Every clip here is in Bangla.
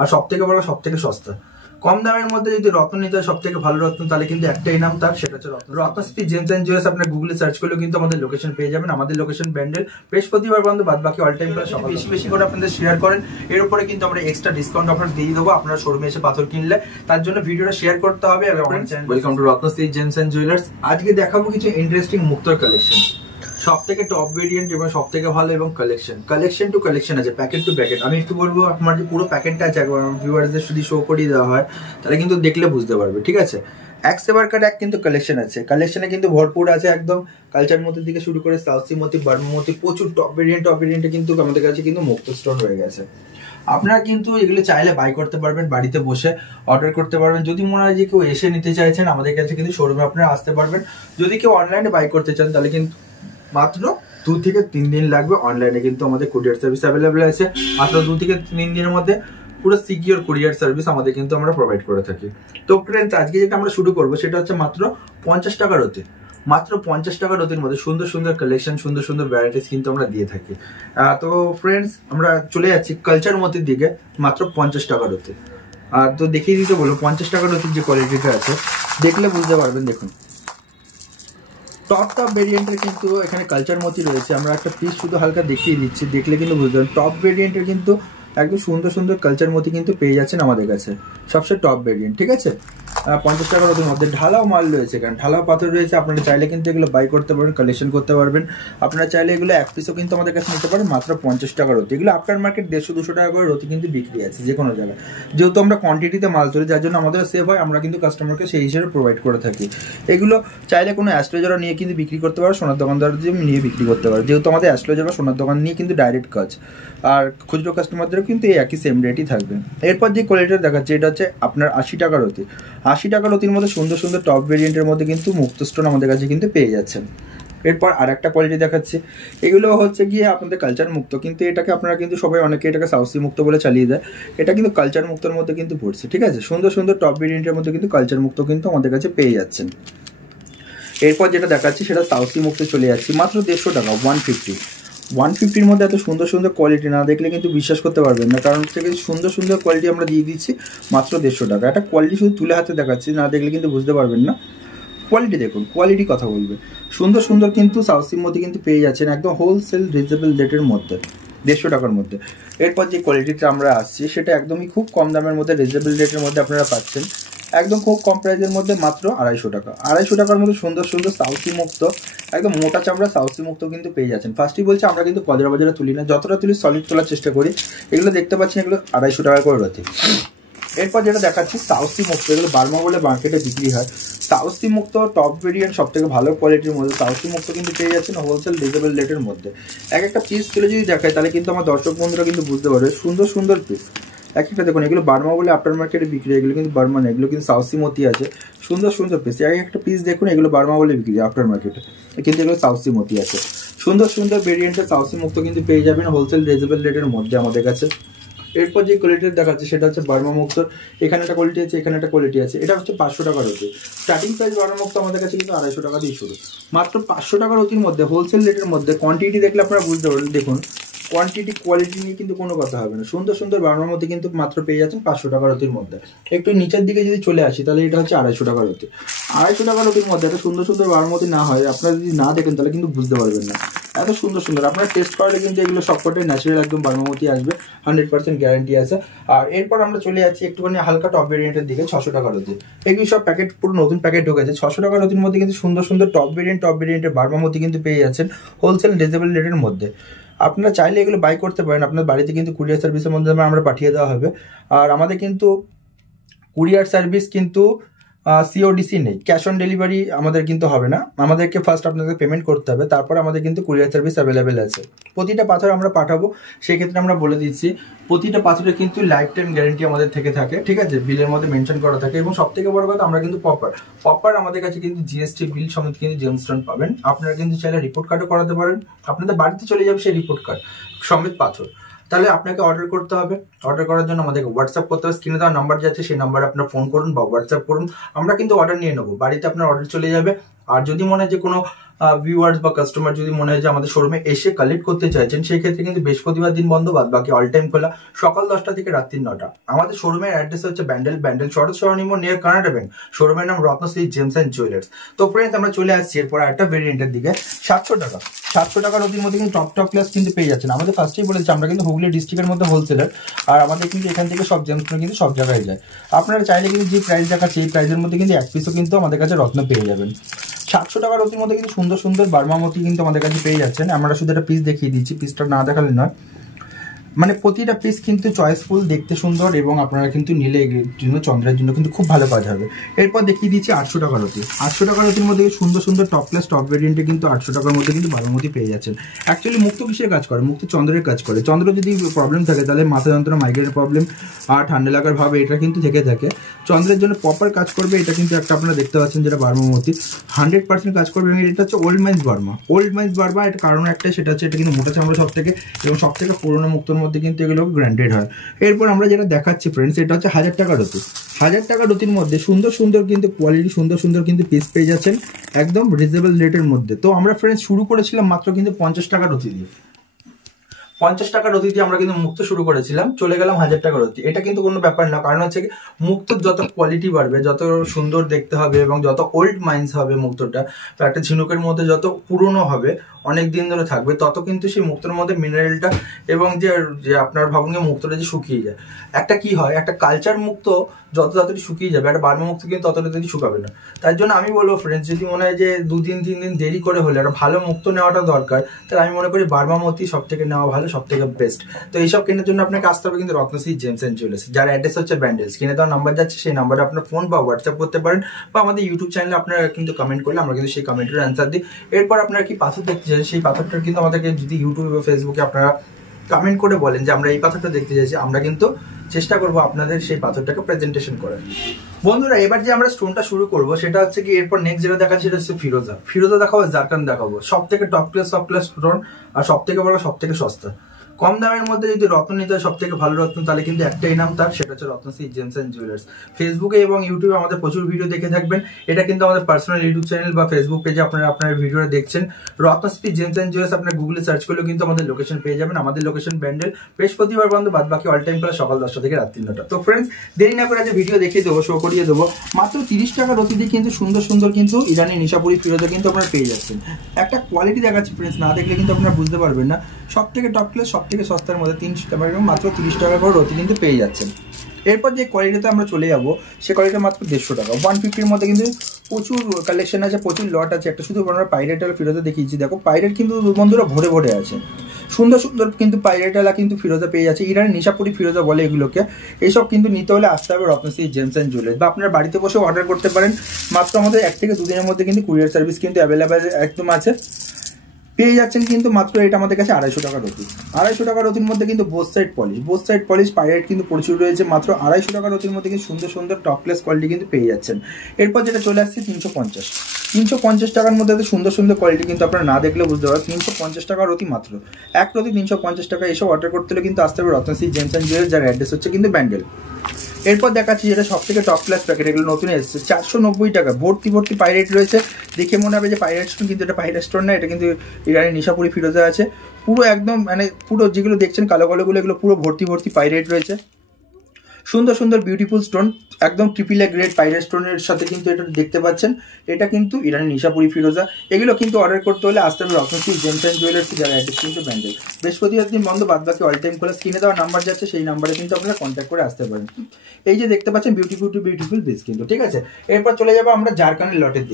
আর সব থেকে বড় সব থেকে সস্তা। কম দামের মধ্যে যদি রত্ন নিতে হয় সব থেকে ভালো রত্ন, তাহলে কিন্তু একটাই নাম তার, সেটা হচ্ছে রত্নশ্রী জেমস এন্ড জুয়েলার্স। আপনার গুগলে সার্চ করলেও কিন্তু আমাদের লোকেশন পেয়ে যাবেন। আমাদের লোকেশন ব্যান্ডেল, বৃহস্পতিবার বন্ধ, বাদ বাকি অল টাইম সব বেশি বেশি করে আপনাদের শেয়ার করেন। এর উপরে কিন্তু আমরা এক্সট্রা ডিসকাউন্ট অফার দিয়ে দেবো আপনারা শোরুমে এসে পাথর কিনলে। তার জন্য ভিডিওটা শেয়ার করতে হবে। Welcome to Ratnashree gems and jewellers. আজকে দেখাবো কিছু ইন্টারেস্টিং মুক্তোর কালেকশন, সব থেকে টপ ভেরিয়েন্ট এবং সব থেকে ভালো, এবং কালেকশন টু কালেকশন আছে, প্যাকেট টু প্যাকেট। আমি একটু বলবো আমার যে পুরো প্যাকেটটা আছে একবার ভিউয়ার্সদের যদি শো করিয়ে দেওয়া হয় তাহলে কিন্তু দেখলে বুঝতে পারবে, ঠিক আছে। এক সেবার কার্ড এক কিন্তু কালেকশন আছে, কালেকশনে কিন্তু ভরপুর আছে একদম। কালচার মতি থেকে শুরু করে সাউথি মতি, বার্মা মতি, প্রচুর টপ ভেরিয়েন্টে কিন্তু আমাদের কাছে কিন্তু মুক্ত স্টোন হয়ে গেছে। আপনারা কিন্তু এগুলো চাইলে বাই করতে পারবেন, বাড়িতে বসে অর্ডার করতে পারবেন। যদি মনে হয় যে কেউ এসে নিতে চাইছেন আমাদের কাছে কিন্তু শোরুমে আপনারা আসতে পারবেন। যদি কেউ অনলাইনে বাই করতে চান তাহলে কিন্তু মাত্র 2 থেকে 3 দিন লাগবে। অনলাইনে কিন্তু আমাদের কুরিয়ার সার্ভিস অ্যাভেলেবেল আছে। মাত্র 2 থেকে 3 দিনের মধ্যে পুরো সিকিউর কুরিয়ার সার্ভিস আমাদের কিন্তু আমরা প্রোভাইড করে থাকি। তো ফ্রেন্ডস, আজকে যেটা আমরা শুরু করবো সেটা হচ্ছে মাত্র 50 টাকার রতি। মাত্র 50 টাকার রতির মধ্যে সুন্দর সুন্দর কালেকশন, সুন্দর সুন্দর ভ্যারাইটিস কিন্তু আমরা দিয়ে থাকি। তো ফ্রেন্ডস, আমরা চলে যাচ্ছি কালচার মতির দিকে। মাত্র 50 টাকার রতি। তো দেখিয়ে দিতে বলো 50 টাকার রতির যে কোয়ালিটিটা আছে, দেখলে বুঝতে পারবেন। দেখুন, টপ ভেরিয়েন্টের কিন্তু এখানে কালচার মতি রয়েছে। আমরা একটা পিস শুধু হালকা দেখিয়ে দিচ্ছি, দেখলে কিন্তু বুঝতে পারবেন। টপ ভেরিয়েন্টের কিন্তু একদম সুন্দর সুন্দর কালচার মতি কিন্তু পেয়ে যাচ্ছেন আমাদের কাছে, সবচেয়ে টপ ভেরিয়েন্ট, ঠিক আছে। 50 টাকার মধ্যে ঢালাও মাল রয়েছে, কারণ ঢালাও পাথর রয়েছে। আপনারা চাইলে কিন্তু এগুলো বাই করতে পারবেন, কালেকশন করতে পারবেন। আপনারা চাইলে এগুলো এক পিসও কিন্তু আমাদের কাছে নিতে পারেন মাত্র 50 টাকার রতি। এগুলো আফটার মার্কেট 150-200 টাকা করে রতি কিন্তু বিক্রি আছে যে কোনো জায়গায়। যেহেতু আমরা কোয়ান্টিটিতে মাল তুলি, যার জন্য আমাদের সেভ হয়, আমরা কিন্তু কাস্টমারকে সেই হিসেবে প্রোভাইড করে থাকি। এগুলো চাইলে কোনো অ্যাস্ট্রোজারও নিয়ে কিন্তু বিক্রি করতে পারে, সোনার দোকানদার নিয়ে বিক্রি করতে পারে। যেহেতু আমাদের অ্যাস্ট্রোজার বা সোনার দোকান নিয়ে কিন্তু ডাইরেক্ট কাজ, আর খুচরো কাস্টমারদেরও কিন্তু এই একই সেম রেটই থাকবে। এরপর যে কোয়ালিটিটা দেখাচ্ছে এটা হচ্ছে আপনার 80 টাকার রতি। 80 টাকার রতির মধ্যে সুন্দর সুন্দর টপ ভেরিয়েন্টের মধ্যে কিন্তু মুক্ত স্টোন আমাদের কাছে কিন্তু পেয়ে যাচ্ছেন। এরপর আর একটা কোয়ালিটি দেখাচ্ছে, এগুলো হচ্ছে গিয়ে আপনাদের কালচার মুক্ত, কিন্তু এটাকে আপনারা কিন্তু সবাই অনেকে এটাকে সাউসি মুক্ত বলে চালিয়ে দেয়। এটা কিন্তু কালচার মুক্তর মধ্যে কিন্তু পড়ছে, ঠিক আছে। সুন্দর সুন্দর টপ ভেরিয়েন্টের মধ্যে কিন্তু কালচার মুক্ত কিন্তু আমাদের কাছে পেয়ে যাচ্ছেন। এরপর যেটা দেখাচ্ছি সেটা সাউসি মুক্ত চলে যাচ্ছি মাত্র 150 টাকা, 150-150-র মধ্যে এত সুন্দর সুন্দর কোয়ালিটি না দেখলে কিন্তু বিশ্বাস করতে পারবেন না, কারণ হচ্ছে সুন্দর সুন্দর কোয়ালিটি আমরা দিয়ে দিচ্ছি মাত্র 150 টাকা। একটা কোয়ালিটি শুধু তুলে হাতে দেখাচ্ছি, না দেখলে কিন্তু বুঝতে পারবেন না। কোয়ালিটি দেখুন, কোয়ালিটি কথা বলবে। সুন্দর সুন্দর কিন্তু সাউসির মধ্যে কিন্তু পেয়ে যাচ্ছেন একদম হোলসেল রিজনেবল রেটের মধ্যে, 150 টাকার মধ্যে। এরপর যে কোয়ালিটিটা আমরা আসছি সেটা একদমই খুব কম দামের মধ্যে, রিজনেবল রেটের মধ্যে আপনারা পাচ্ছেন একদম খুব কম প্রাইসের মধ্যে, মাত্র 250 টাকা। 250 টাকার মধ্যে সুন্দর সুন্দর সাউসি মুক্ত, একদম মোটা চামড়া সাউসি মুক্ত কিন্তু পেয়ে যাচ্ছেন। ফার্স্টই বলছি, আমরা কিন্তু কদরা বাজারে তুলি না, যতটা তুলি সলিড তোলার চেষ্টা করি। এগুলো দেখতে পাচ্ছেন, এগুলো 250 টাকা করে রতি। এরপর যেটা দেখাচ্ছি সাউসি মুক্ত, এগুলো বার্মা বলে মার্কেটে বিক্রি হয়। সাউসি মুক্ত টপ ভেরিয়েন্ট সব থেকে ভালো কোয়ালিটির মধ্যে সাউসি মুক্ত কিন্তু পেয়ে যাচ্ছেন হোলসেল রিজনেবল রেটের মধ্যে। এক একটা পিস তুলে যদি দেখায় তাহলে কিন্তু আমার দর্শক বন্ধুরা কিন্তু বুঝতে পারবে সুন্দর সুন্দর পিস। এক একটা দেখুন, এগুলো বার্মা বলে আফটার মার্কেটে বিক্রি, এগুলো কিন্তু বার্মা না, এগুলো কিন্তু সাউসি মতি আছে। সুন্দর সুন্দর পিস, এক একটা পিস দেখুন, এগুলো বার্মা বলে বিক্রি আফটার মার্কেটে, কিন্তু এগুলো সাউসি মতি আছে। সুন্দর সুন্দর ভেরিয়েন্টের সাউসি মুক্ত কিন্তু পেয়ে যাবেন হোলসেল রিজনেবল রেটের মধ্যে আমাদের কাছে। এরপর যে কোয়ালিটিটা দেখাচ্ছে সেটা হচ্ছে বার্মা মুক্ত। এখানে একটা কোয়ালিটি আছে, এখানে একটা কোয়ালিটি আছে। এটা হচ্ছে 500 টাকার রতি। স্টার্টিং প্রাইস বার্মা মুক্ত আমাদের কাছে কিন্তু 250 টাকা দিয়ে শুরু। মাত্র 500 টাকার রতির মধ্যে হোলসেল রেটের মধ্যে কোয়ান্টিটি দেখলে আপনারা বুঝতে পারবেন। দেখুন, কোয়ান্টিটি কোয়ালিটি নিয়ে কিন্তু কোনো কথা হবে না। সুন্দর সুন্দর বার্মার মধ্যে কিন্তু মাত্র পেয়ে যাচ্ছেন 500 টাকার রতির মধ্যে। একটু নিচের দিকে যদি চলে আসি তাহলে এটা হচ্ছে 250 টাকার রতি। 250 টাকার রতির মধ্যে এত সুন্দর সুন্দর বার্মার মধ্যে না হয়, আপনারা যদি না দেখেন তাহলে কিন্তু বুঝতে পারবেন না। এত সুন্দর সুন্দর আপনারা টেস্ট করলে কিন্তু এগুলো সবকটাই ন্যাচারাল একদম বার্মামতি আসবে, 100% গ্যারান্টি আছে। আর এরপর আমরা চলে যাচ্ছি একটুখানি হালকা টপ ভেরিয়েন্টের দিকে, 600 টাকার রতি। এগুলি সব প্যাকেট পুরো নতুন প্যাকেট ঢুকেছে। 600 টাকার রতির মধ্যে কিন্তু সুন্দর সুন্দর টপ ভেরিয়েন্টের বার্মামতি কিন্তু পেয়ে যাচ্ছেন হোলসেল রিজনেবল রেটের মধ্যে। আপনারা চাইলে এগুলো বাই করতে পারেন, আপনার বাড়িতে কিন্তু কুরিয়ার সার্ভিসের মধ্যে আমরা পাঠিয়ে দেওয়া হবে। আর আমাদের কিন্তু কুরিয়ার সার্ভিস কিন্তু সিওডিসি নেই, ক্যাশ অন ডেলিভারি আমাদের কিন্তু হবে না। আমাদেরকে ফার্স্ট আপনাদের পেমেন্ট করতে হবে, তারপর আমাদের কিন্তু কুরিয়ার সার্ভিস অ্যাভেলেবেল আছে। প্রতিটা পাথর আমরা পাঠাবো, সেক্ষেত্রে আমরা বলে দিচ্ছি প্রতিটা পাথরের কিন্তু লাইফ টাইম গ্যারেন্টি আমাদের থেকে থাকে, ঠিক আছে। বিলের মধ্যে মেনশন করা থাকে। এবং সব থেকে বড় কথা, আমরা কিন্তু প্রপার আমাদের কাছে কিন্তু জিএসটি বিল সমেত কিন্তু জেমস্টোন পাবেন। আপনারা কিন্তু চাইলে রিপোর্ট কার্ডও করাতে পারেন, আপনাদের বাড়িতে চলে যাবে সেই রিপোর্ট কার্ড সমেত পাথর। তাহলে আপনাকে অর্ডার করতে হবে। অর্ডার করার জন্য আমাদেরকে হোয়াটসঅ্যাপ করতে হবে, স্ক্রিনে দেওয়া নাম্বার যাচ্ছে সেই নাম্বারে আপনার ফোন করুন বা হোয়াটসঅ্যাপ করুন। আমরা কিন্তু অর্ডার নিয়ে নেবো, বাড়িতে আপনার অর্ডার চলে যাবে। আর যদি মনে হয় যে কোনো ভিউয়ার্স বা কাস্টমার যদি মনে হয় যে আমাদের শোরুমে এসে কালেক্ট করতে চাইছেন, সেই ক্ষেত্রে কিন্তু বৃহস্পতিবার দিন বন্ধ, বাদ বাকি অল টাইম খোলা, সকাল 10টা থেকে রাত্রি 9টা। আমাদের শোরুমের অ্যাড্রেস হচ্ছে ব্যান্ডেল শরৎ সরণি মোড় নিয়ার কানাডা ব্যাংক। শোরুমের নাম রত্নশ্রী জেমস অ্যান্ড জুয়েলার্স। তো ফ্রেন্ডস, আমরা চলে আসছি এরপর একটা ভেরিয়েন্টের দিকে। 700 টাকার অতির মধ্যে কিন্তু টপ ক্লাস কিন্তু পেয়ে যাচ্ছেন। আমাদের ফার্স্টেই বলেছি আমরা কিন্তু হুগলি ডিস্ট্রিক্টের মধ্যে হোলসেলার, আর আমাদের কিন্তু এখান থেকে সব জেমসগুলো কিন্তু সব জায়গায় যায়। আপনারা চাইলে কিন্তু যে প্রাইস দেখাচ্ছে এই প্রাইসের মধ্যে কিন্তু এক পিসও কিন্তু আমাদের কাছে রত্ন পেয়ে যাবেন। 700 টাকার অতির মধ্যে কিন্তু সুন্দর সুন্দর বার্মা মতি কিন্তু আমাদের কাছে পেয়ে যাচ্ছেন। আমরা শুধু একটা পিস দেখিয়ে দিচ্ছি, পিসটা না দেখালে নয়, মানে প্রতিটা পিস কিন্তু চয়েসফুল, দেখতে সুন্দর, এবং আপনারা কিন্তু নিলে জন্য চন্দ্রের জন্য কিন্তু খুব ভালো কাজ হবে। এরপর দেখিয়ে দিচ্ছি 800 টাকার অতি। 800 টাকার অতির মধ্যে সুন্দর সুন্দর টপ ক্লাস টপ ভেরিয়েন্টে কিন্তু 800 টাকার মধ্যে কিন্তু বারোমতি পেয়ে যাচ্ছেন। অ্যাকচুয়ালি মুক্ত কিসের কাজ করে? মুক্ত চন্দ্রের কাজ করে। চন্দ্র যদি প্রবলেম থাকে তাহলে মাথা যন্ত্রণা, মাইগ্রেনের প্রবলেম আর ঠান্ডা লাগার ভাবে এটা কিন্তু থেকে থাকে। চন্দ্রের জন্য প্রপার কাজ করবে। এটা কিন্তু একটা আপনারা দেখতে পাচ্ছেন যেটা বার্মামতি 100% কাজ করবে, এবং এটা হচ্ছে old mines Burma. Old mines Burma এটা কারণ একটাই, সেটা হচ্ছে এটা কিন্তু মোটা চামড়া সব থেকে, এবং সব থেকে পুরোনো মুক্তর মধ্যে কিন্তু এগুলো গ্র্যান্ডেড হয়। এরপর আমরা যেটা দেখাচ্ছি ফ্রেন্ডস, এটা হচ্ছে 1000 টাকার অতি। 1000 টাকার অতির মধ্যে সুন্দর সুন্দর কিন্তু কোয়ালিটি, সুন্দর সুন্দর কিন্তু পিস পেয়ে যাচ্ছেন একদম রিজনেবল রেটের মধ্যে। তো আমরা ফ্রেন্ডস শুরু করেছিলাম মাত্র কিন্তু 50 টাকার অতি দিয়ে। 50 টাকার অতি দিয়ে আমরা কিন্তু মুক্ত শুরু করেছিলাম, চলে গেলাম 1000 টাকার অতি। এটা কিন্তু কোনো ব্যাপার না, কারণ হচ্ছে মুক্তর যত কোয়ালিটি বাড়বে, যত সুন্দর দেখতে হবে, এবং যত ওল্ড মাইন্স হবে মুক্তটা, তো একটা ঝিনুকের মধ্যে যত পুরনো হবে, অনেক দিন ধরে থাকবে, তত কিন্তু সেই মুক্তর মধ্যে মিনারেলটা, এবং যে আপনার ভাবুন মুক্তটা যে শুকিয়ে যায়, একটা কি হয়, একটা কালচার মুক্ত যত তাড়াতাড়ি শুকিয়ে যাবে, একটা বার্মা মুক্ত কিন্তু তত তাড়াতাড়ি শুকাবে না। তার জন্য আমি বলবো ফ্রেন্ডস, যদি মনে হয় যে 2-3 দিন দেরি করে হলে একটা ভালো মুক্ত নেওয়াটা দরকার, তাহলে আমি মনে করি বার্মামতি সব থেকে নেওয়া ভালো, সব থেকে বেস্ট। তো এইসব কেনার জন্য আপনাকে আসতে হবে কিন্তু রত্নশ্রী জেমস অ্যান্ড জুয়েলার্স, যার অ্যাড্রেস হচ্ছে ব্যান্ডেল। স্ক্রিনে দেওয়া নাম্বার যাচ্ছে, সেই নাম্বারে আপনার ফোন বা হোয়াটসঅ্যাপ করতে পারেন, বা আমাদের ইউটিউব চ্যানেলে আপনারা কিন্তু কমেন্ট করলে আমরা কিন্তু সেই কমেন্টের অ্যান্সার দিই। এরপর আপনারা কি পাথর দেখতে চান, সেই পাথরটার কিন্তু আমাদেরকে যদি ইউটিউবে বা ফেসবুকে আপনারা কমেন্ট করে বলেন যে আমরা এই পাথরটা দেখতে চাইছি, আমরা কিন্তু চেষ্টা করবো আপনাদের সেই পাথরটাকে প্রেজেন্টেশন করার। বন্ধুরা, এবার যে আমরা স্টোনটা শুরু করবো সেটা হচ্ছে কি, এরপর নেক্সট যেটা দেখাচ্ছি সেটা হচ্ছে ফিরোজা দেখাবো, জারকান দেখাবো। সব থেকে টপ ক্লাস স্টোন, আর সব থেকে বড়, সব থেকে সস্তা। কম দামের মধ্যে যদি রত্ন নিতে হয়, সব থেকে ভালো রত্ন, তাহলে কিন্তু একটাই নাম তার, সেটা হচ্ছে রত্নশ্রী জেমস অ্যান্ড জুয়েলার্স। ফেসবুকে এবং ইউটিউবে আমাদের প্রচুর ভিডিও দেখে থাকবেন। এটা কিন্তু আমাদের পার্সোনাল ইউটিউব চ্যানেল বা ফেসবুক পেজে আপনারা আপনার ভিডিওটা দেখছেন। রত্নশ্রী জেমস অ্যান্ড জুয়েলার্স আপনার গুগলে সার্চ করলেও কিন্তু আমাদের লোকেশন পেয়ে যাবেন। আমাদের লোকেশন ব্যান্ডেল, বৃহস্পতিবার বন্ধ, বাদ বাকি অল টাইম খোলা, সকাল 10টা থেকে রাত্রি 9টা। তো ফ্রেন্ডস, দেরি না করে আজ ভিডিও দেখিয়ে দেবো, শো করিয়ে দেবো। মাত্র 30 টাকার অতি দিয়ে কিন্তু সুন্দর সুন্দর কিন্তু ইরানি নিশাপুরি ফিরোজা কিন্তু আপনারা পেয়ে যাচ্ছেন। একটা কোয়ালিটি দেখাচ্ছি ফ্রেন্ডস, না দেখলে কিন্তু আপনারা বুঝতে পারবেন না। সব থেকে টপ ক্লাস, সব থেকে সস্তার মধ্যে 300 টাকা, মাত্র 30 টাকা করে রতি কিন্তু পেয়ে যাচ্ছেন। এরপর যে কোয়ালিটিতে আমরা চলে যাবো, সে কোয়ালিটি মাত্র 150 টাকা। 150-র মধ্যে কিন্তু প্রচুর কালেকশন আছে, প্রচুর লট আছে। একটা শুধু আমরা পাইরেট আর ফিরোজা দেখিয়েছি, দেখো পাইরেট কিন্তু বন্ধুরা ভরে ভরে আছে। সুন্দর সুন্দর কিন্তু পাইরেটালা কিন্তু ফিরোজা পেয়ে যাচ্ছে, ইরানি নিশাপুরি ফিরোজা বলে এগুলোকে। এইসব কিন্তু নিতে হলে আসতে হবে রত্নশ্রী জেমস অ্যান্ড জুয়েলার্স, বা আপনার বাড়িতে বসে অর্ডার করতে পারেন। মাত্র আমাদের 1 থেকে 2 দিনের মধ্যে কিন্তু কুরিয়ার সার্ভিস কিন্তু অ্যাভেলেবেল একদম আছে, পেয়ে যাচ্ছেন কিন্তু মাত্র। এটা আমাদের কাছে 250 টাকার অতি। 250 টাকার অতির মধ্যে কিন্তু বোথ সাইড পলিশ পাইরেট কিন্তু প্রচুর রয়েছে। মাত্র 250 টাকার অতির মধ্যে কিন্তু সুন্দর সুন্দর টপ ক্লাস কোয়ালিটি কিন্তু পেয়ে যাচ্ছেন। এরপর যেটা চলে আসছে 350 টাকার মধ্যে সুন্দর সুন্দর কোয়ালিটি কিন্তু আপনারা না দেখলে বুঝতে পারবেন। 350 টাকার অতি মাত্র, এক রতি 350 টাকা। এসব অর্ডার করতে হলে কিন্তু আসতে হবে রত্নশ্রী জেমস অ্যান্ড জুয়েলার্স, যার অ্যাড্রেস হচ্ছে কিন্তু ব্যান্ডেল। এরপর দেখাচ্ছি যেটা সব থেকে টপ ক্লাস প্যাকেট, এগুলো নতুন এসেছে 490 টাকা। ভর্তি পাইরেট রয়েছে, দেখে মনে হবে যে পাইরেট স্টোন, কিন্তু এটা পাইরেট স্টোন না, এটা কিন্তু ইরানি নিশাপুরি ফিরোজা আছে। পুরো একদম মানে পুরো যেগুলো দেখছেন কালো কালোগুলো, এগুলো পুরো ভর্তি পাইরেট রয়েছে। সুন্দর সুন্দর বিউটিফুল স্টোন, একদম ট্রিপল এ গ্রেড পাইরেট স্টোনের সাথে কিন্তু এটা দেখতে পাচ্ছেন। এটা কিন্তু ইরানি নিশাপুরি ফিরোজা। এগুলো কিন্তু অর্ডার করতে হলে আসতে হবে রত্নশ্রী জেমস অ্যান্ড জুয়েলার্স, যারা অ্যাড্রেস কিন্তু ব্যান্ডেল। বৃহস্পতিবার দিন বন্ধ, বাদ বাকি অল টাইম খোলা। স্ক্রিনে দেওয়া নাম্বার যাচ্ছে, সেই নাম্বারে কিন্তু আপনারা কন্ট্যাক্ট করে আসতে পারেন। এই যে দেখতে পাচ্ছেন বিউটিফুল পিস কিন্তু, ঠিক আছে। এরপর চলে যাবো আমরা জারকানের লটের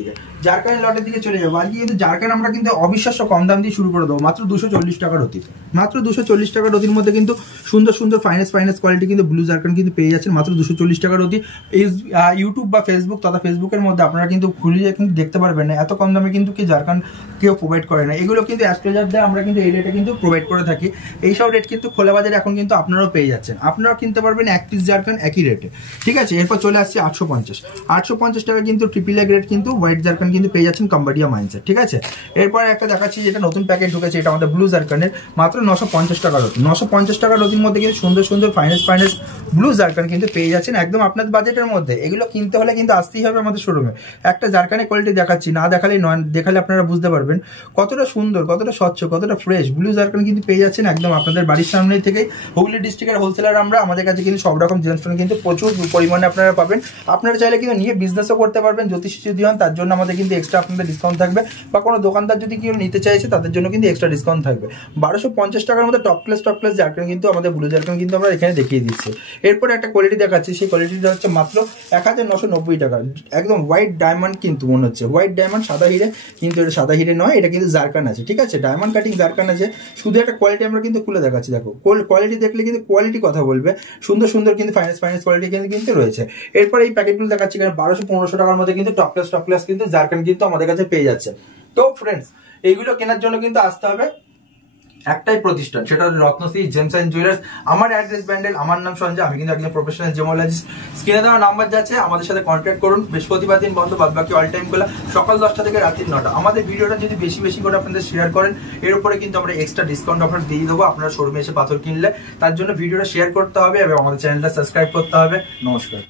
দিকে চলে যাবো। আজকে কিন্তু জারকান আমরা কিন্তু অবিশ্বাস্য কম দাম দিয়ে শুরু করে দেবো, মাত্র 240 টাকার অতি। মাত্র 240 টাকার অতির মধ্যে কিন্তু সুন্দর সুন্দর ফাইনেস্ট কোয়ালিটি কিন্তু ব্লু জারকান কিন্তু পেয়ে যাচ্ছেন মাত্র 240 টাকার অতি। ইউটিউব বা ফেসবুক তথা ফেসবুকের মধ্যে আপনারা কিন্তু খুলে কিন্তু দেখতে পারবেন না, এত কম দামে কিন্তু কি জারকান কেউ প্রোভাইড করে না। এগুলো কিন্তু অ্যাস্ট্রেজার দেয়, আমরা কিন্তু এই রেটে কিন্তু প্রোভাইড করে থাকি। এইসব রেট কিন্তু খোলা বাজারে এখন কিন্তু আপনারাও পেয়ে যাচ্ছেন, আপনারাও কিনতে পারবেন 1 পিস জারকান একই রেটে, ঠিক আছে। এরপর চলে আসছে 850 টাকা কিন্তু ট্রিপল এ গ্রেড কিন্তু হোয়াইট জারকান কিন্তু পেয়ে যাচ্ছেন কাম্বোডিয়া মাইন্সের, ঠিক আছে। এরপর একটা দেখাচ্ছি যেটা নতুন প্যাকেট ঢুকেছে, এটা আমাদের ব্লু জারকানের, মাত্র 950 টাকার অতি। 950 টাকার অতির মধ্যে কিন্তু সুন্দর সুন্দর ফাইনেস্ট ব্লু জারকান কিন্তু পেয়ে যাচ্ছেন একদম আপনার বাজেট বাজেটের মধ্যে এগুলো কিনতে হলে কিন্তু আসতেই হবে আমাদের শোরুমে। একটা জারকানি কোয়ালিটি দেখাচ্ছি, না দেখালেই নয়, দেখালে আপনারা বুঝতে পারবেন কতটা সুন্দর, কতটা স্বচ্ছ, কতটা ফ্রেশ ব্লু জারকানি কিন্তু পেয়ে যাচ্ছেন একদম আপনাদের বাড়ির সামনে থেকেই। হুগলি ডিস্ট্রিক্টের হোলসেলার আমরা, আমাদের কাছে কিন্তু সব রকম জেমস্টোন কিন্তু প্রচুর পরিমাণে আপনারা পাবেন। আপনারা চাইলে কিন্তু নিয়ে বিজনেসও করতে পারবেন, জ্যোতিষী যদি হন তার জন্য আমাদের কিন্তু এক্সট্রা আপনাদের ডিসকাউন্ট থাকবে, বা কোনো দোকানদার যদি কেউ নিতে চাইছে তাদের জন্য কিন্তু এক্সট্রা ডিসকাউন্ট থাকবে। 1250 টাকার মধ্যে টপ ক্লাস জারকানি কিন্তু আমাদের ব্লু জারকানি কিন্তু আমরা এখানে দেখিয়ে দিচ্ছি। এরপরে একটা কোয়ালিটি দেখাচ্ছি, সেই কোয়ালিটিটা হচ্ছে মাত্র 1990 টাকা। একদম হোয়াইট ডায়মন্ড কিন্তু মনে হচ্ছে, হোয়াইট ডায়মন্ড সাদা হিরে, কিন্তু এটা সাদা হিরে নয়, এটা কিন্তু জারকান আছে, ঠিক আছে, ডায়মন্ড কাটিং জারকান আছে। শুধু একটা কোয়ালিটি আমরা কিন্তু খুলে দেখাচ্ছি, দেখো কোয়ালিটি দেখলে কিন্তু কোয়ালিটি কথা বলবে, সুন্দর সুন্দর কিন্তু ফাইন্যান্স কোয়ালিটি কিন্তু রয়েছে। এরপর এই প্যাকেটগুলো দেখাচ্ছি, কারণ 1200-1500 টাকার মধ্যে কিন্তু টপ ক্লাস কিন্তু জারকান কিন্তু আমাদের কাছে পেয়ে যাচ্ছে। তো ফ্রেন্ডস, এইগুলো কেনার জন্য কিন্তু আসতে হবে একটাই প্রতিষ্ঠান, সেটা হলো রত্নশ্রী জেমস এন্ড জুয়েলার্স। আমার অ্যাড্রেস ব্যান্ডেল, আমার নাম সঞ্জয়, আমি কিন্তু একজন প্রফেশনাল জেমোলজিস্ট। স্ক্রিনে দেওয়া নাম্বার যাচ্ছে, আমাদের সাথে কন্ট্যাক্ট করুন। বৃহস্পতিবার দিন বন্ধ, বাদ বাকি অল টাইম খোলা, সকাল 10টা থেকে রাত্রি 9টা। আমাদের ভিডিওটা যদি বেশি করে আপনাদের শেয়ার করেন, এর উপরে কিন্তু আমরা এক্সট্রা ডিসকাউন্ট অফার দিয়ে দেবো আপনারা শোরুমে এসে পাথর কিনলে। তার জন্য ভিডিওটা শেয়ার করতে হবে এবং আমাদের চ্যানেলটা সাবস্ক্রাইব করতে হবে। নমস্কার।